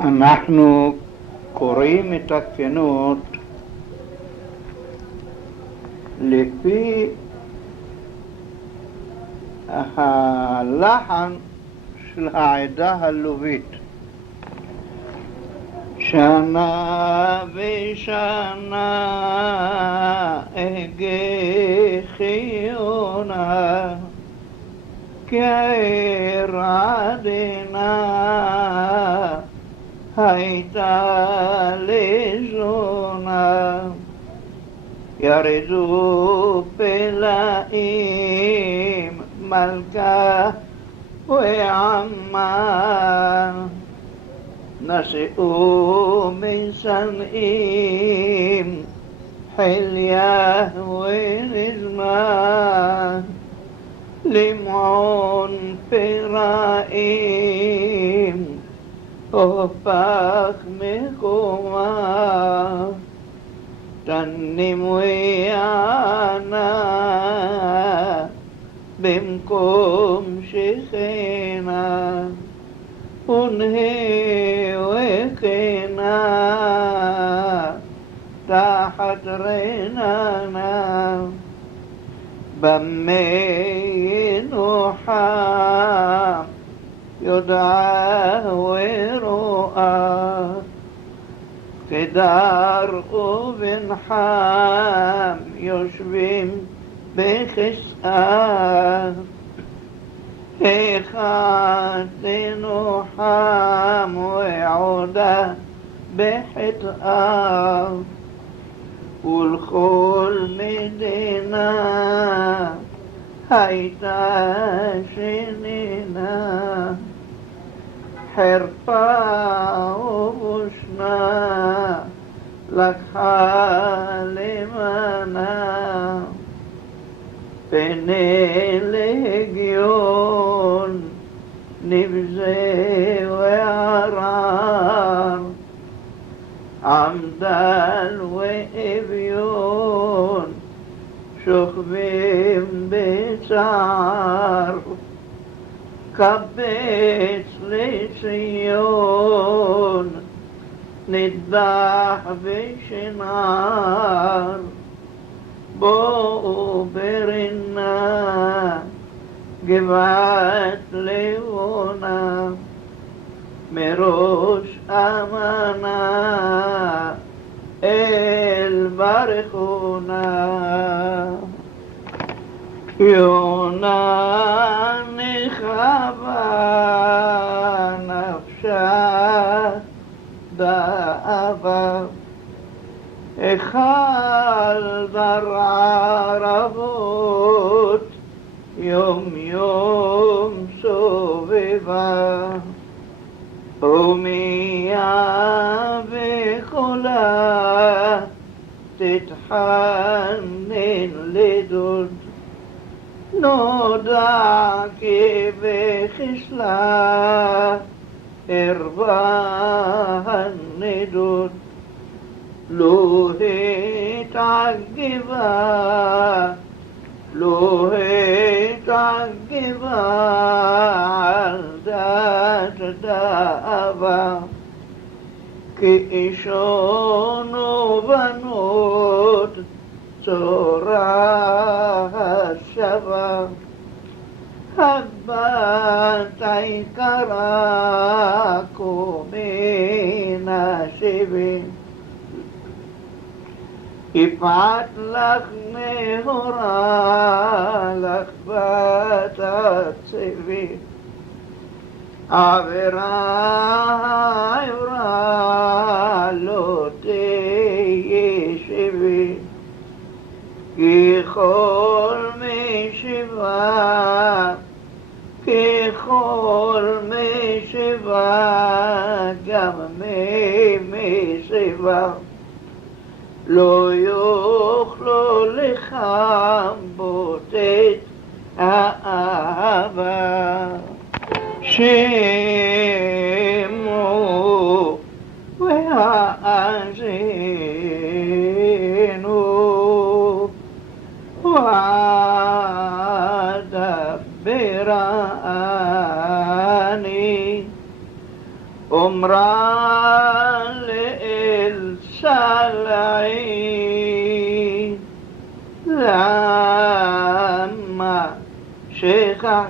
אנחנו קוראים את הכנות לפי הלחן של העדה הלובית. שנה ושנה אגחיונה כעיר עדנה הייתה לזונה ירדו פלאים מלכה ועמה נשאו משנאים חליה ונזמה למעון פראים הופך מקומה תנים ויענה במקום שכנה ונהי וכנה תחת רננה במי נוחה יודעה ורואה כדר ובן חם יושבים בכסאה אחד תנוחם ועודה בחטאה ולכל מדינה הייתה שנינה חרפה ובושנה לקחה למנה פני לגיון נבזה וערר עמדל ואביון שוכבים בצער קבץ לציון נדח ושנער בואו ברנה גבעת לבונה מראש אמנה אל ברכונה יונה נחבה נפשה דאבה החל ערבות יום יום סובבה ומיה וחולה תתחנן לדוד נודע כי בחסלה ערווה הנדוד לא התעגבה על דת דאבה כאישון ובנות צורה שווה הבת העיקרה קומין השבעים יפעת לך נהורה לך בת הצבי עבירה לא תהיה שבי ככל משבה גם משבה לא יוכלו לכבות את האהבה שמעו והאזינו ואדבר אני אמרה לאל סלעי, למה שכחתני,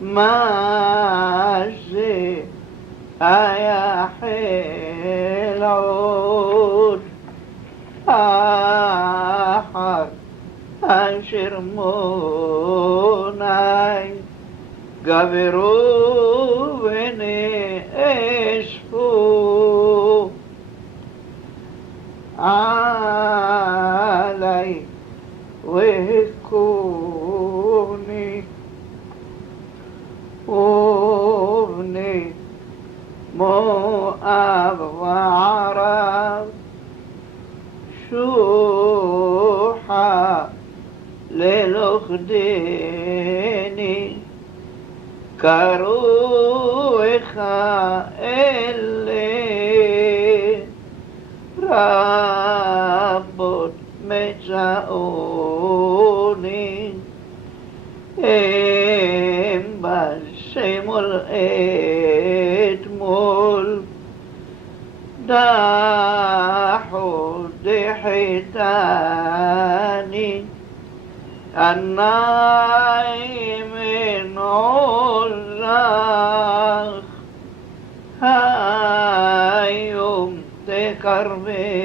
מה זה היה חיל עוד אחר אשר מוני גברו ונאספו עלי והכוני ובני מואב וערב שוחה ללוכדני, קרואך אלה רבות מצאוני, הם בשמאל אתמול דחו דחיתני, עיני מנעו לך, היום תקרבני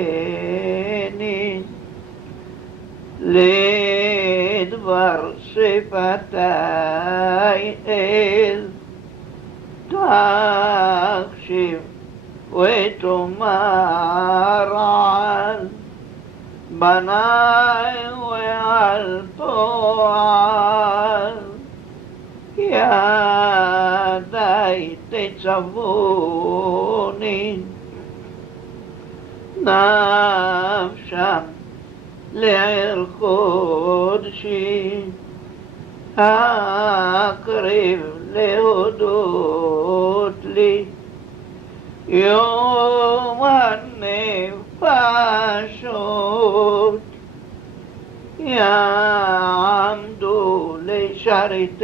לדבר שפתי אל, תקשיב ותאמר על בני ועל פועל, ידי תצבוני, נפשם לעיר קודשי, הקריב להודות לי, יום הנפשות יעמדו לשרתני,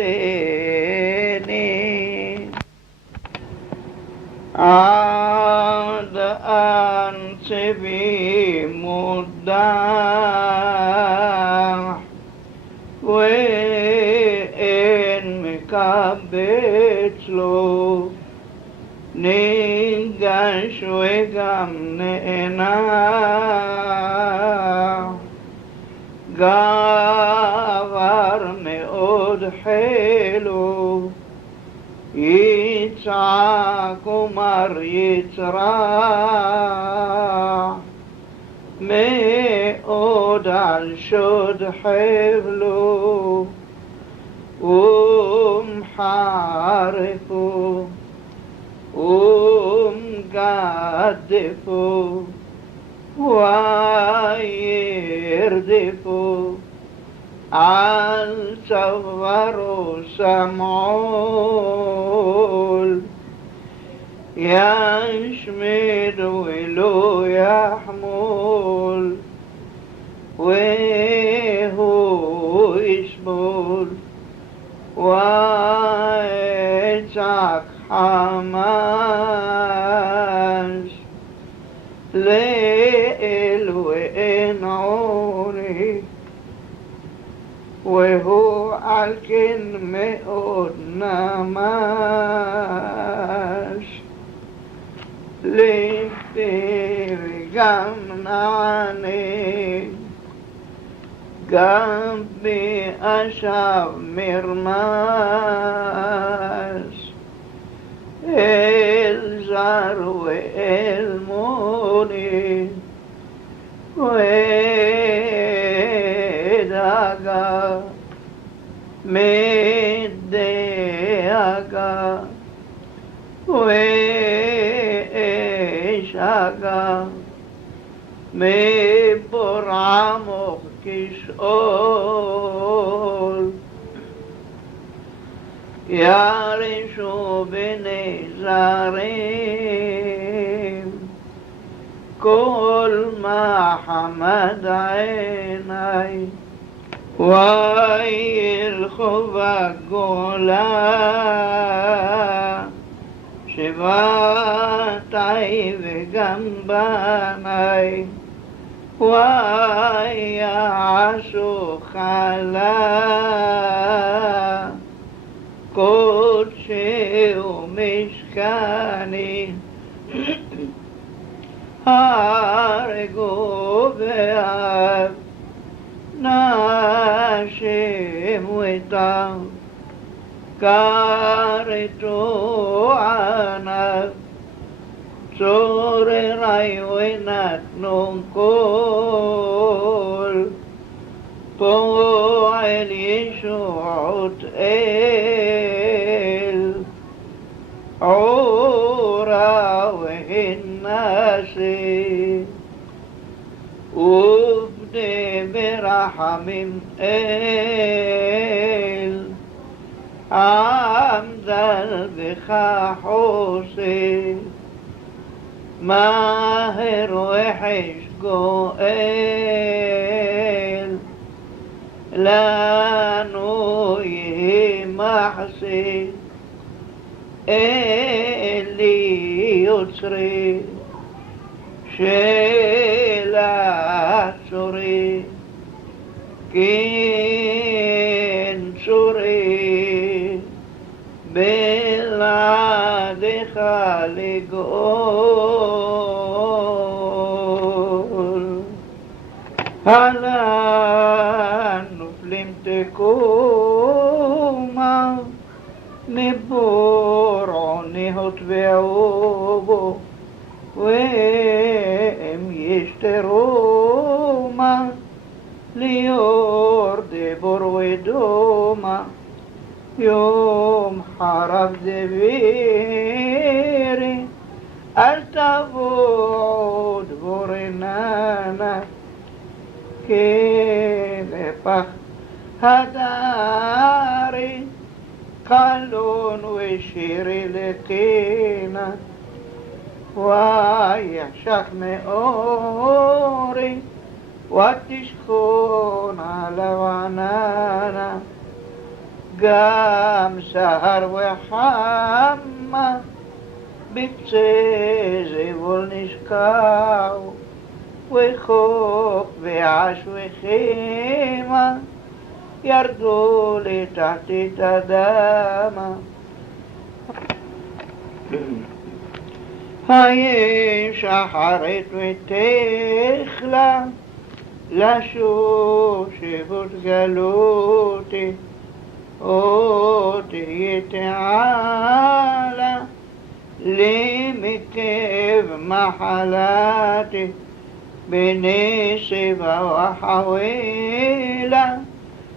עד צבי מודח ואין מקבץ לו, ניגש וגם נאנח, גבר מאוד חילו, יצעק ומר יצרח, מאוד על שוד חבלו, ומחרפו ומגדפו וירדפו, על צווארו סמעול, ישמיד ולא יחמול, והוא יסבול ויצעק חמס, לאל ואין עוני, והוא על כן מאוד נמס, לפי וגם נענה, גם באשב מרמס, אל זר ואל מוני, ודאגה מדאגה, ושגה מבור עמוק כשאול, ירשו בני זרים כל מחמד עיני, וילכו בגולה אחי וגם בני, ויעשו חלה, קודשי ומשכני, הרגו ואב, נשמו איתם, כרתו ענב, צוררי ונתנו קול, פועל ישועות אל, עורה והנשי, ובני ברחמים אל, עמדל בך חוסי, מהר וחש גואל, לנו יהי מחסי, אלי יוצרי, של הצורי, כן צורי, בלעדיך לגאול. הלן נופלים תקומה, מבור עוני הוטבעו בו, והם ישתרו מה, ליאור דבור ודומה, יום חרב דבירי, אל תבוא דבור עננה, כלפח הדרי, קלון ושירי לקינה, ויחשך מאורי, ותשכון עליו עננה, גם סהר וחמה, בקצה זבול נשקעו, וחוק ועש וחימה, ירדו לתחתית אדמה. היש אחרת ותכלה, לשוב שבות גלותי, אותי תעלה, לי מכאב מחלתי, בני שבע וחווילה,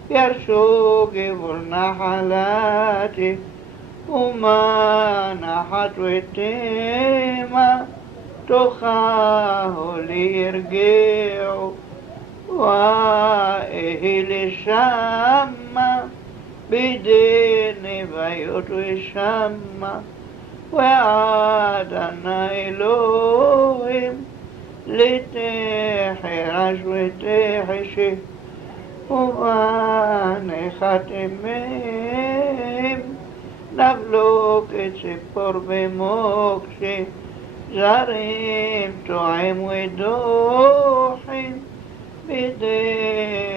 ירשו גבול נחלתי, ומה נחת ותמה, תוכהו לי ירגיעו, ואהי לשמה, בידי נביות ושמה, ועדנה אלוהים, לתחרש ותחשי, ובנחתם מהם, נבלוק את ציפור במוקשי, זרים טועים ודוחים, בידי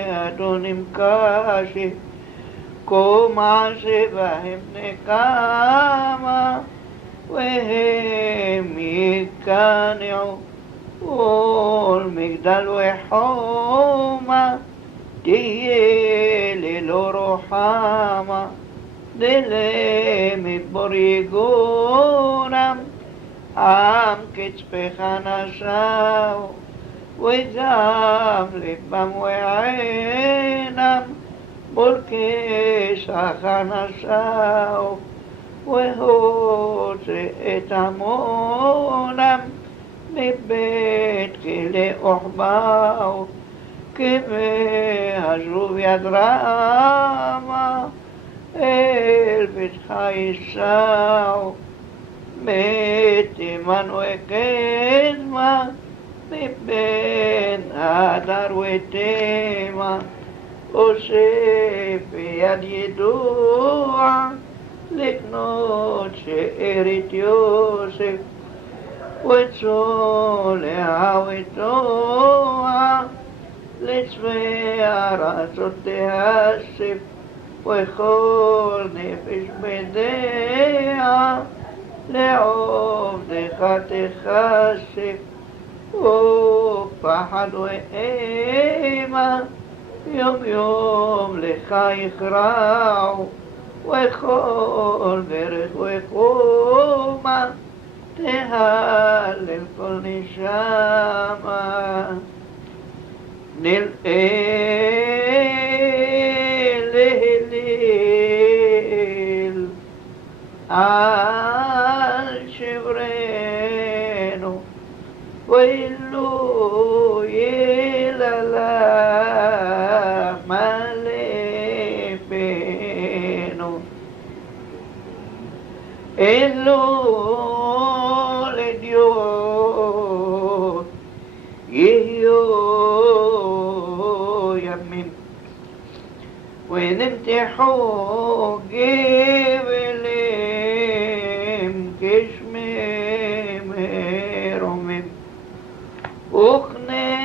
אדונים קשי, קום עשה בהם נקמה, והם יקנעו, ולמגדל וחומה, תהיה ללא רוחמה, דלמדבור יגורם, עם קצפך נשאו, וגם לבם ועינם, בולקי שכה נשאו, והוצא את המונם, מבית כלי אוחבאו, כמהזוב יד רמה, אל ביתך ייסעו, מתימן וקדמה, מבין הדר ותימה, אוסף ביד ידוע, לקנות שארית יוסף, וצולע וטועה לצבא ארצות תאסף וכל נפש בדעה לעובדך תכסף ופחד ואימה יום יום לך יכרעו וכל ברך וחומה תהלל כל נשמה נלאה להליל על שברנו ואילו יללה מלפנו אלו לדיוט יהיו ימים ונמתחו גבלים כשמם מרומים וכנה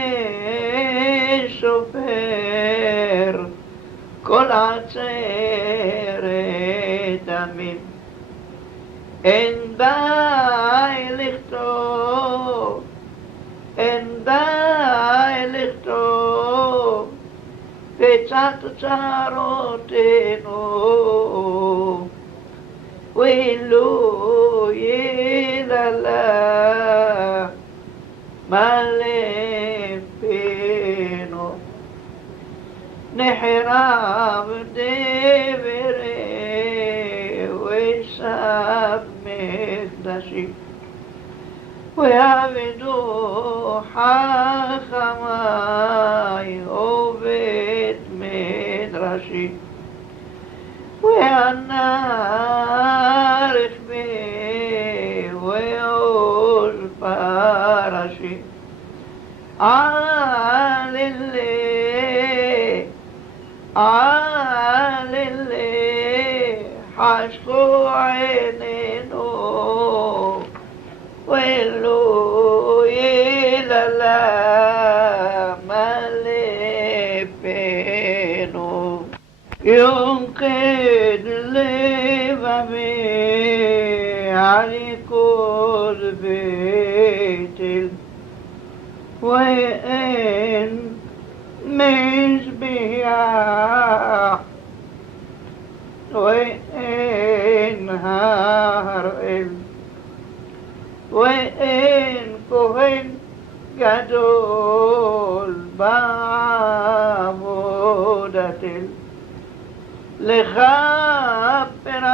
סופר כל עצרת עמים אין די לכתוב אין די לכתוב בצד צרותינו ואילו יללה מלפנו נחרב דברי וסף מקדשי ויעבדו חכמי ובית מדרשי וענה רכבי ועוז פרשי עללה חשכו עינינו ואילו יללה מלפנו יוקד לבבי על כל ביתל ואין מזבח ואין הראל ואין כהן גדול בעבודתל לכפר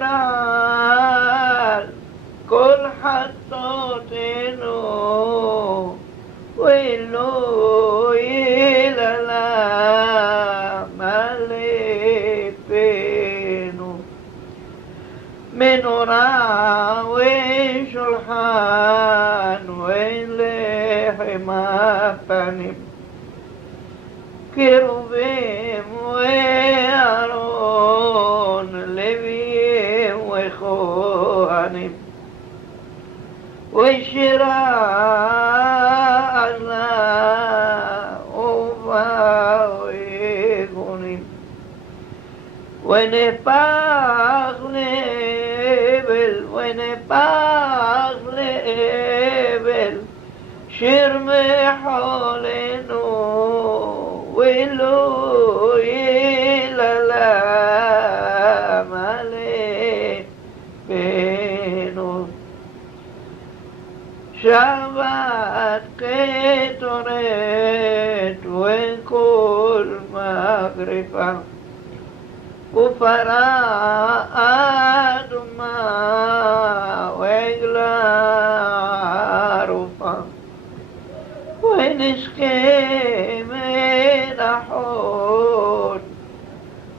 על כל חטאותינו ואילו יללה מלפנו מנורה ושולחן ולחם הפנים קירובים וארון לוויים וכהנים ושירה עזלה ובאויגונים ונפח לאבל שיר מחולנו ואילו יללה מלפנו שבת קטורת וכל מגרפה ופרה אדומה ועגלה ערופה ונזכה מלאכות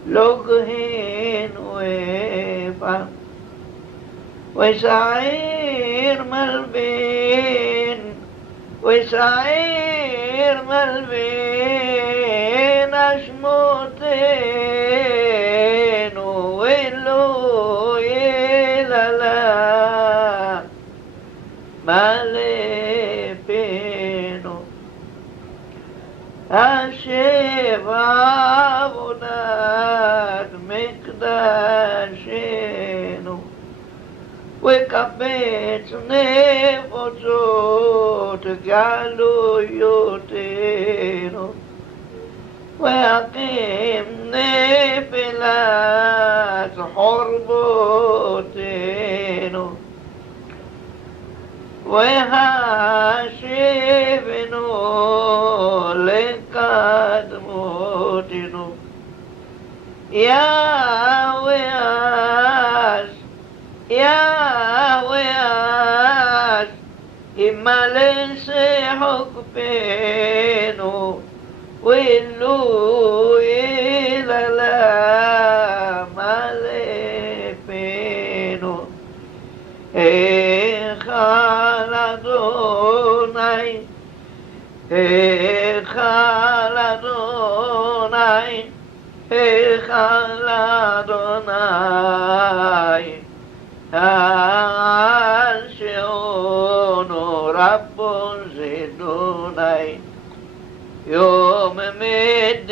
לא כהן ואפה ושעיר מלבין אשמותינו ואילו וקבץ נפוצות גלויותינו, והקים נפילת חורבותינו, והשיבנו לקדמותנו. יהוה ימלא שחוקפנו, ואילו יללה מלאפנו. היכל אדוני, היכל אדוני, היכל אדוני, על שעונו רבו זדוני. יום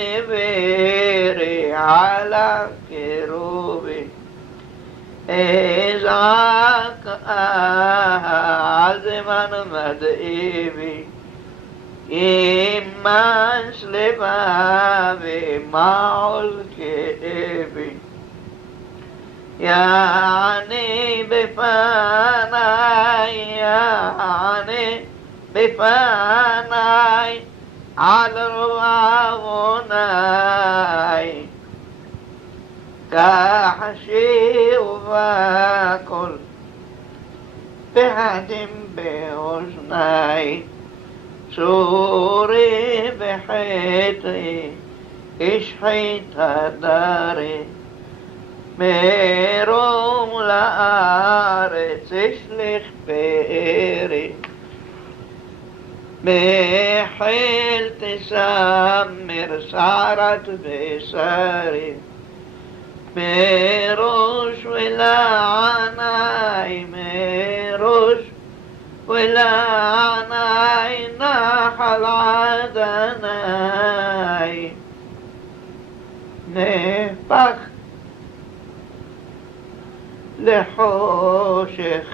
מדברי על הקרובי, אזעק על זמן מדעיבי, ימש לבבי מעול כאבי. יעני בפני, יעני בפני, על רעבוני, כחשיב הכל פחדים באוזני. צורי בחטאי השחית דרי, מרום לארץ אשליך פארי. בחיל תסמר שערת בשרי, מראש ולעני, מראש ולעני, נחל עדני. נהפך לחושך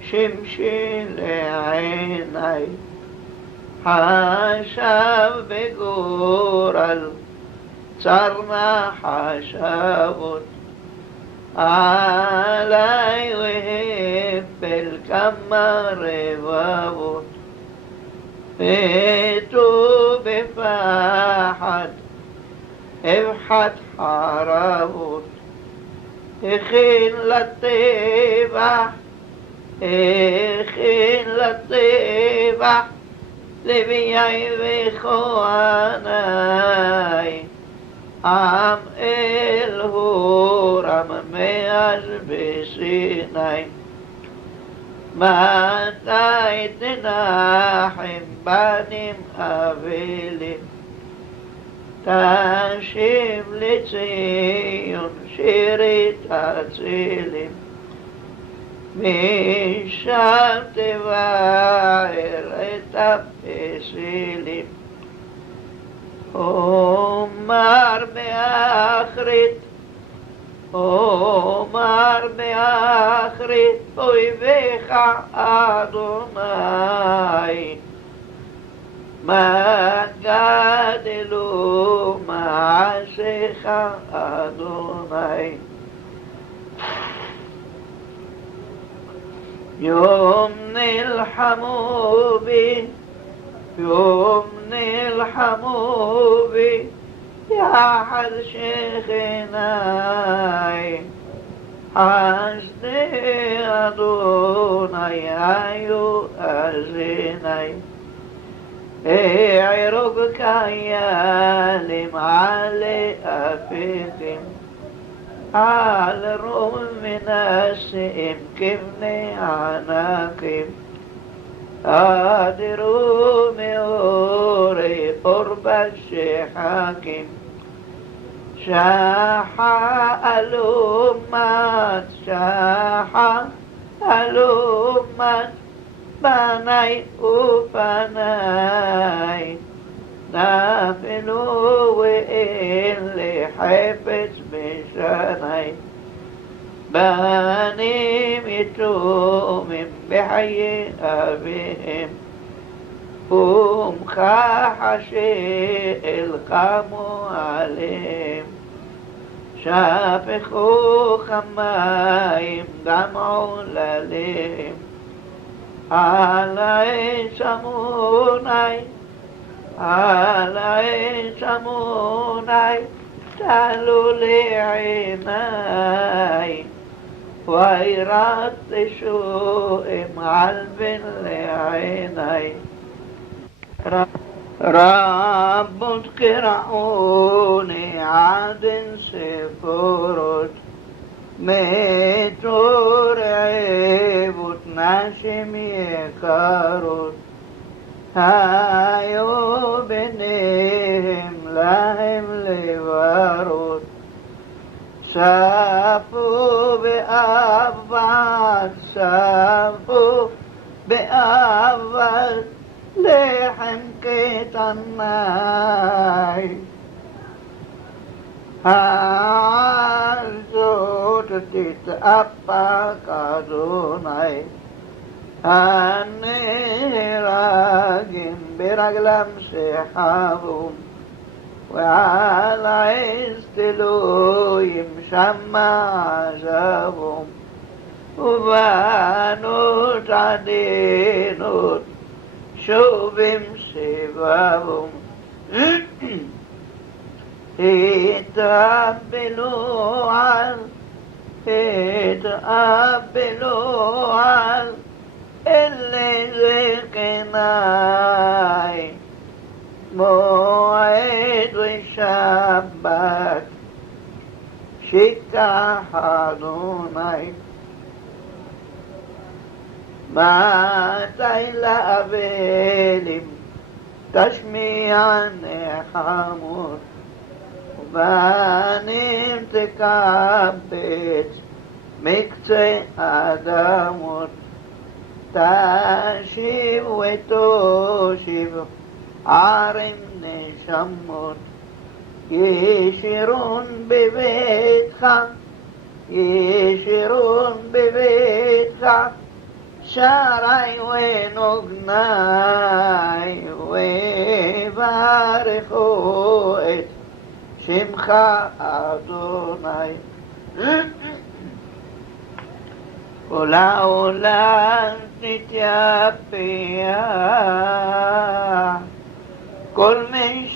שמשי לעיני, חשב בגורל צר מחשבות, עלי והפל כמה רבבות. מתו בפחד אבחת חרבות, הכין לטבח, הכין לטבח, לוויי וכהני. עם אל הורם מאז בסיני, מתי תנחם בנים אבלים, תשיב לציון שירת הצילים. משם תבער את הפסילים, אומר באחרית, אומר באחרית, אויביך אדוני, מה גדלו מעשיך אדוני. יום נלחמו בי, יום נלחמו בי, יחד שכני, חסדי אדוני היו אזני. הערוב כילים עלי אפיקים, על רום מנסים כבני ענקים. אדירו מאורי אור בשחקים, שחה אלומת, שחה אלומת, בני ופני. נפלו ואין לחפץ בשני, בנים יתומים בחיי אביהם, ומכח שהלחמו עליהם, שפכו כמים דמעו ללב, על האש עמוני, על האש עמוני, תעלו לעיניי, וירטשו על בן לעיניי. רבות קראוני עד אין ספורות, מתו רעבות נשים יקרות, היו ביניהם להם לברות, שפו באהבת, שפו באהבת, לחם קטני. על זאת תתאפק אדוני, הנהרגים ברגלם שכבו, ועל העז תלויים שמה עזבו, ובנות עדינות שובים סבבו. התאבלו על אלה זקני, מועד ושבת שיקח אדוני. מתי לאבלים תשמיע נחמות, ובנים תקבץ מקצה אדמות, תשיב ותושיב ערים נשמות, ישירון בביתך, ישירון בביתך, שערי ונוגני, וברכו את שמך אדוני. כל העולם תתייפח, כל מי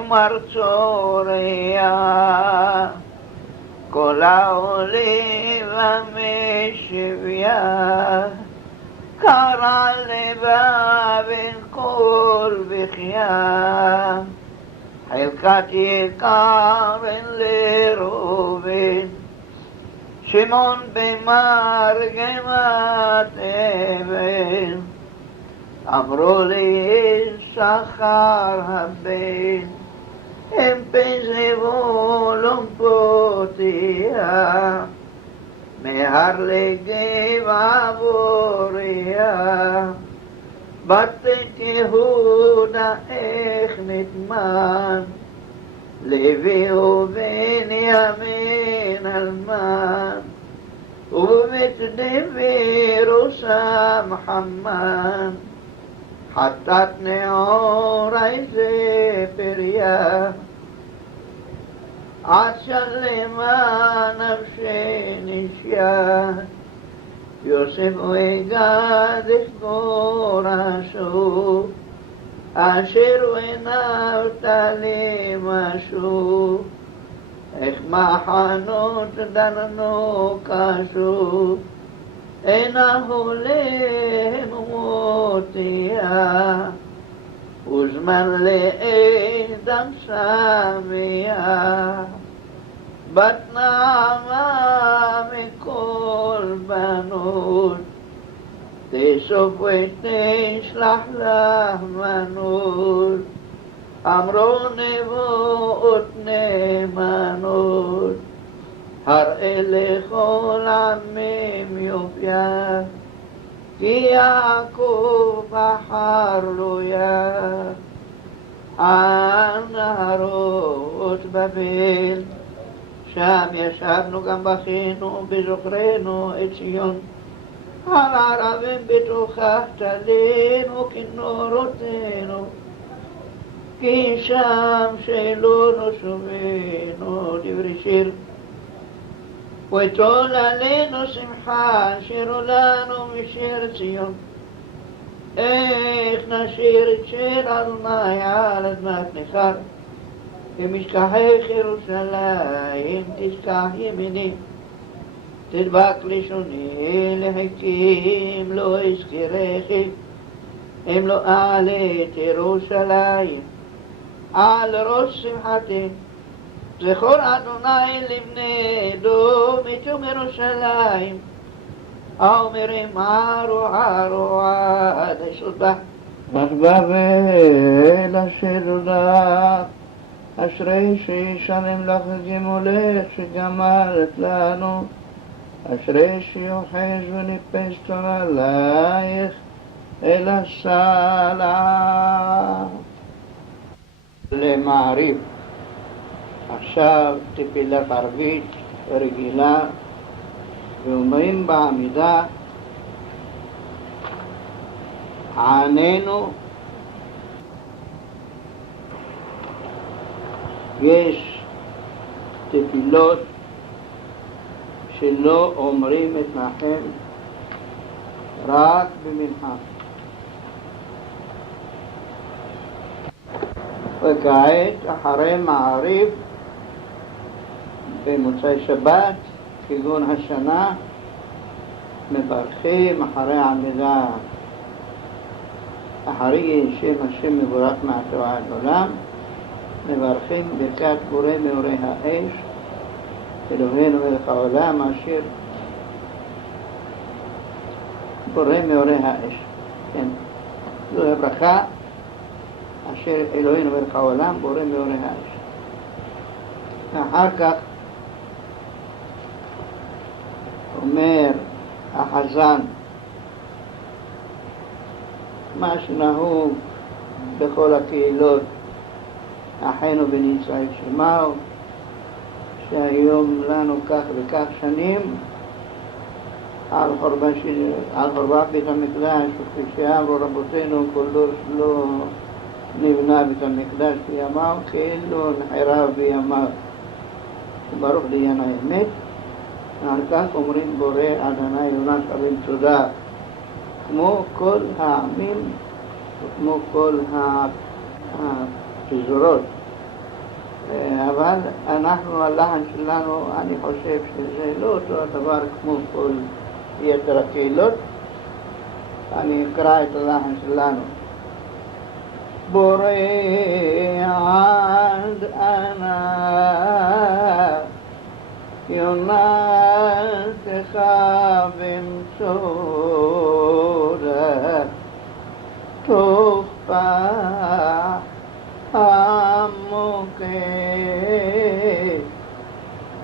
שבמרצו ריח, כל העולים המשביה, קרע לבב אין כל בחייה, חלקת יקר אין לראובן, שמעון במרגמת אבן, אמרו לי יששכר הבן, הם פזבולון פותיה, מהר לגבעה בוריה, בת יהודה איך נטמן, לוי ובנימין אלמן, ובבית דבי רוסם חמן, חטאת נעורי זה פריה, עד שלמה נפשי נשיה, יוסף וגד גורשו, אשר עיניו תלים משו, איך מחנות דנו קשו, אינו להם מותיה, וזמן לאדם שמיה, בת נעמה מכל בנות, תאסוף ותשלח לך מנות, אמרו נבואות נאמנות, הראה לכל עמים יופייה, כי יעקב בחר לו יה, על נהרות בבל, שם ישבנו גם בכינו בזוכרנו את ציון. על ערבים בתוכה תלינו כנורותינו, כי שם שאלונו שובנו דברי שיר. ותול עלינו שמחה, שירו לנו משיר ציון. איך נשיר את שיר אדוני על אדמת נכר, אם אשכחך ירושלים תשכח ימיני. תדבק לשוני לחכים לא אזכרכי, אם לא אעלה את ירושלים על ראש שמחתי. זכור אדוני לבני אדום איתום ירושלים, האומרים ערו ערו עד היסודה. רק בבל אשר לך, אשרי שישלם לך גמולך שגמלת לנו, אשרי שיוחז וניפס טוב עלייך אל הסלע. למעריב, עכשיו תפילת ערבית רגילה, ואומרים בעמידה עננו. יש תפילות שלא אומרים את נחם רק במנחה. וכעת אחרי מעריב במוצאי שבת כגון השנה מברכים אחרי עמידה אחרי שם השם מבורך מעתה ועד עולם, מברכים ברכת בורא מאורי האש אלוהינו מלך העולם אשר בורא מאורי האש. כן, זו הברכה אשר אלוהינו מלך העולם בורא מאורי האש. אחר כך אומר החזן מה שנהוג בכל הקהילות, אחינו בני ישראל שמעו, שהיום לנו כך וכך שנים על חורבן בית המקדש, וכפי שאמרו רבותינו כל דור שלא נבנה בית המקדש בימיו כאילו נחרב בימיו. ברוך דיין האמת. על כך אומרים בורא אדוני אלוהינו שרים תודה, כמו כל העמים וכמו כל הפזורות. אבל אנחנו, הלחן שלנו, אני חושב שזה לא אותו הדבר כמו כל יתר הקהילות. אני אקרא את הלחן שלנו. בורא עד אנה יונתך במצודה תוכפע עמוקי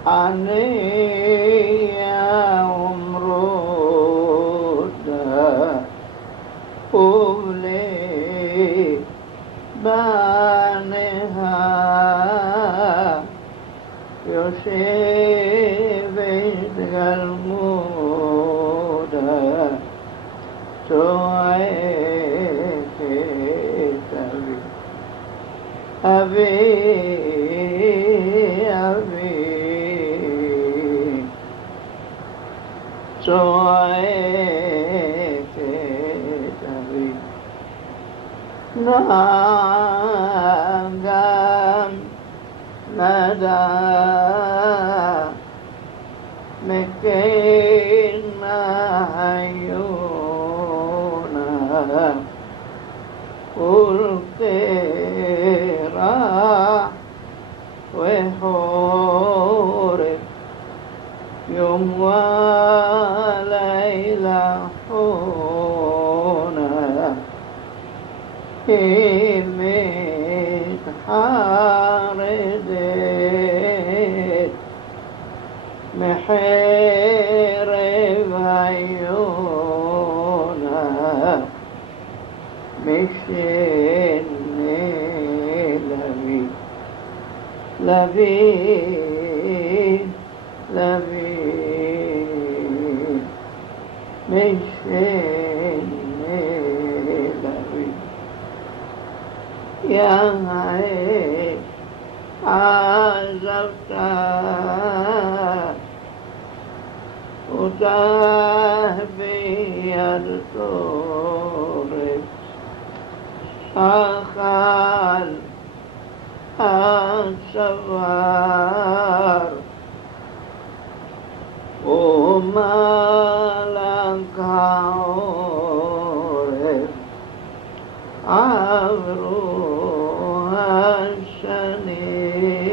עני אומרודה ובלי בניה יושבת גלמודה צועקת אבי אבי צועקת אבי. נגם נדע מקנה היונה ולתרח וחורף יום ולילה חונה אמת חרדת מחרב היונה משנה לוי לוי لبيب مشين لبيب يا عين عزفت وتهبي الطرب أخال السفر وما لك عورب عبروها السنين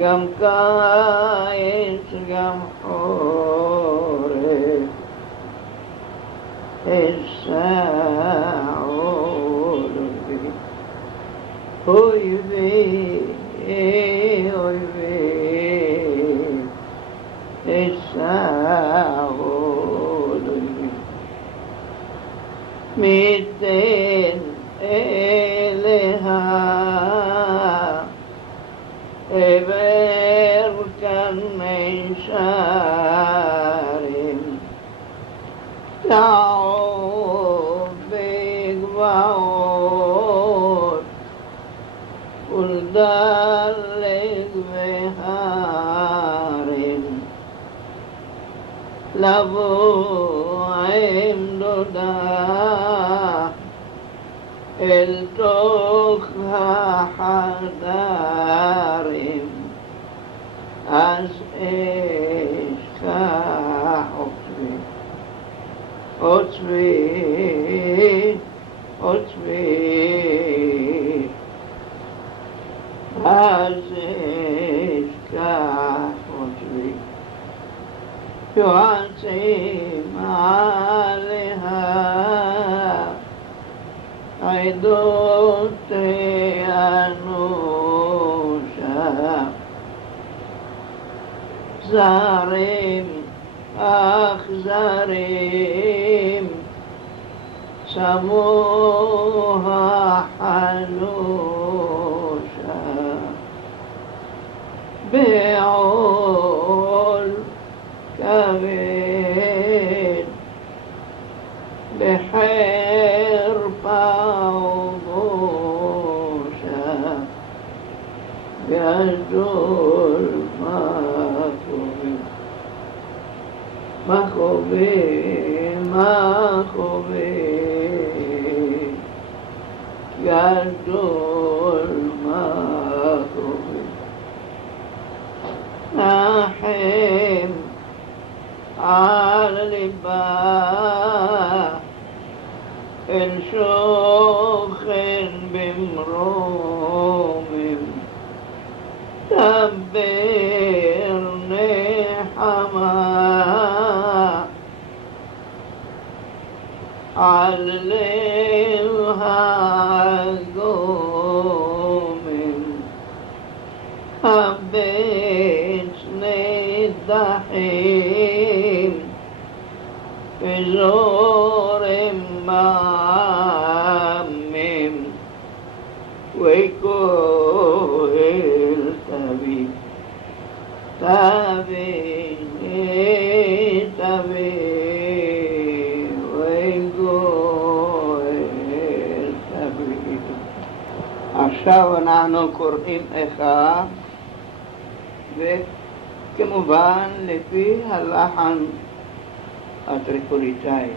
قم كايس قم حورب الساعود بي هوي بي هوي بي الساعود بي ميتين إليها إبر كان ميشارين تعوب بقبعود ولدلق بهارين لابو عمدودا التوخها حدارين از عشقا عطبي از عشقا عطبي يعصم عليها عدوت أنوشا زارم أخزارم سموها حلوشا بعول كبير بحرفة وبوشا يجول مخوبي يجول مخوبي ناحم على اللباء الشوخ بمروم تبرني حما علمها قوم حبيتني الدحين في زور معمم ويكوهل تبي ويكوهل تبي. עכשיו אנחנו קוראים איכה, וכמובן לפי הלחן הטריפוליטאי.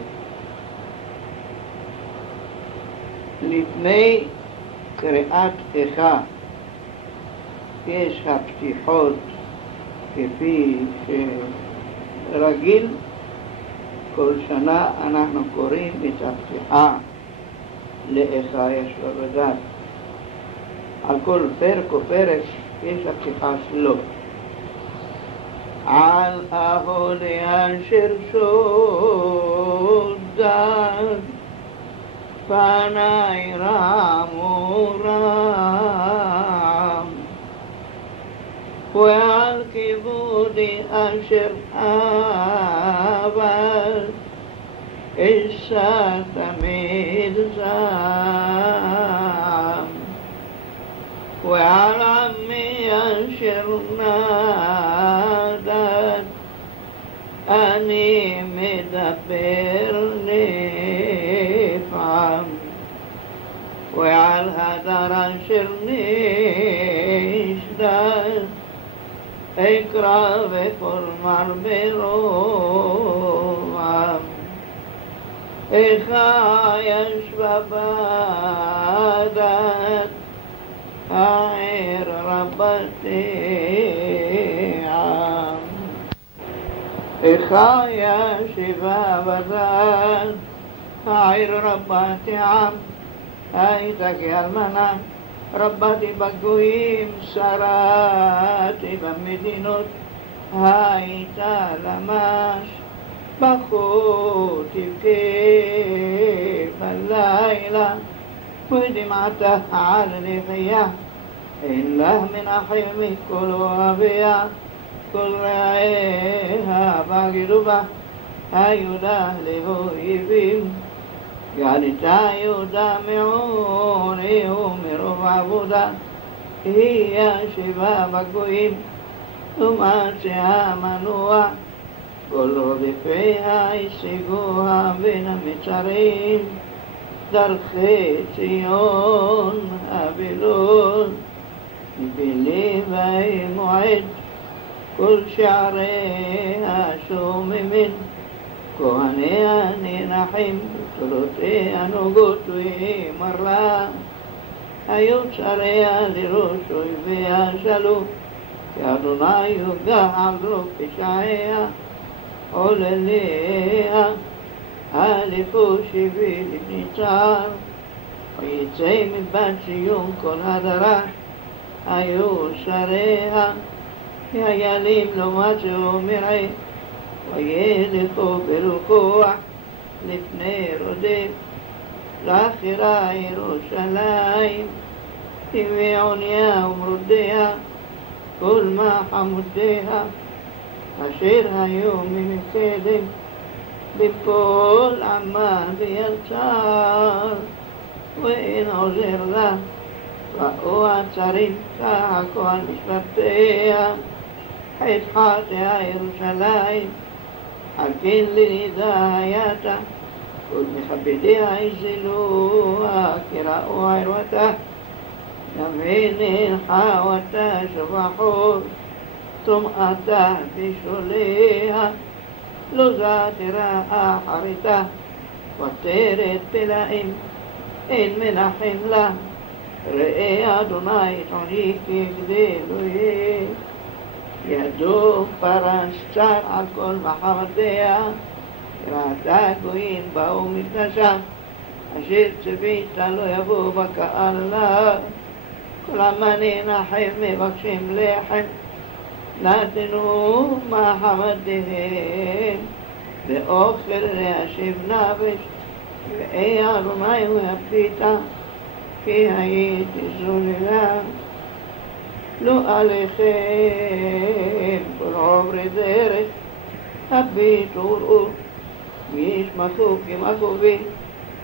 לפני קריאת איכה יש הפתיחות כפי שרגיל כל שנה אנחנו קוראים את הפתיחה לאיכה יש בדעת. על כל פרק ופרק יש הפתיחה שלו. על aholy אשר שודד פני רמו רם ועל כיבודי אשר אבד אשא תמיד זעם ועל עמי אשר נדד אני מדבר לפעם ועל הדר אשר נשדד אקרא וכל מר ברובם איך ישבה בדת העיר רבתי עם איך ישבה בדת העיר רבתי עם הייתה כאלמנה רבתי בגויים שרתי במדינות הייתה למש בחור תבכה בלילה ודמעתה על לחייה אין לה מנחם מכל אוהביה כל רעיה בגדו בה היו לה לאויבים גלתה יהודה מעוני ומרוב עבודה היא ישבה בגויים ומצאה מנוע כל רודפיה השיגוה בין המצרים דרכי ציון הבילון בלבי מועד כל שעריה שוממים כהניה ננחים תורותיה נוגות ואמר לה היו צריה לראש אויביה שלו כי אדוני יוגע על רוב פשעיה עולליה הלכו שבי לבני צער ויצא מבת ציון כל הדרה היו שריה חיילים לא מצאו מרעה וילכו ברוחוח לפני רודף לאחרה ירושלים ועוניה ומרודיה כל מחמודיה אשר היו ממקדם בכל עמה ויצר ואין עוזר לה ראו הצרים צעקו על משפטיה חטחטיה ירושלים על כן לנדייתה ולמכבדיה יזלוה קראו עירותה נבין חאותה שבחור טומאתה בשוליה לא זתרה אחריתה ותרת פלאים אין מנחם לה ראה אדוני עוני כגדלו ידו פרס צר על כל מחמדיה ראתה גויים באו מתנשם אשר צבית לא יבוא בקהל לה כל המני נחם מבקשים לחם נתנו מחמדיהם ואוכל להשיב נפש ראה אדוני והפתיתה כי הייתי זוללה לא עליכם כל עוברי דרך הביטו וראו וישמחו כמחו בי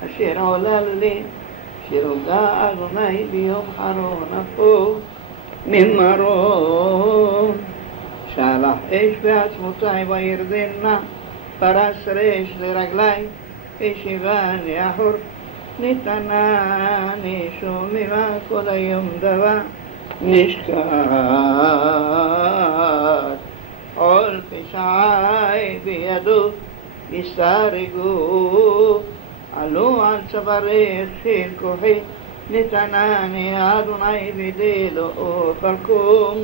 אשר עולל לי שרוגע אדוני ביום חרון אפו ממרום שלח אש בעצמותי וירדנה פרס רש לרגלי השיבה לאחור נתנני שוממה כל היום דבר נשכח עול פשעי בידו יסתרגו עלו על צווארי של כוחי נתנני אדוני בידי לא פרקום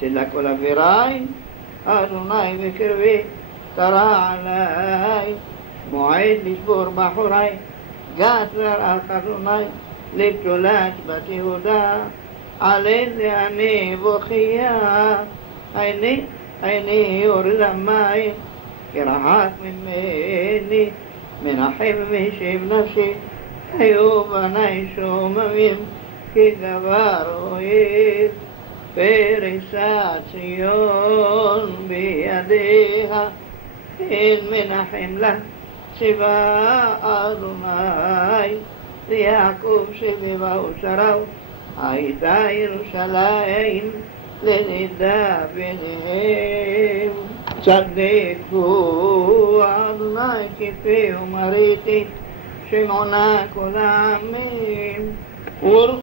סלע כל עבירי אדוני בקרבי תרה עלי מועד לשבור בחורי גת לרח אדוני לגדולת בת יהודה עלן לעני בוכיה עיני יורד המים כרחק ממני מנחם משיב נפשי היו בני שוממים כדבר אויב פריסת ציון בידיה אין מנחם לה ציווה אדוני ליעקב שבבאו שרהו הייתה ירושלים לנידה ביניהם. צדק הוא אדוני כפי ומראיתי שמעונה כל העמים.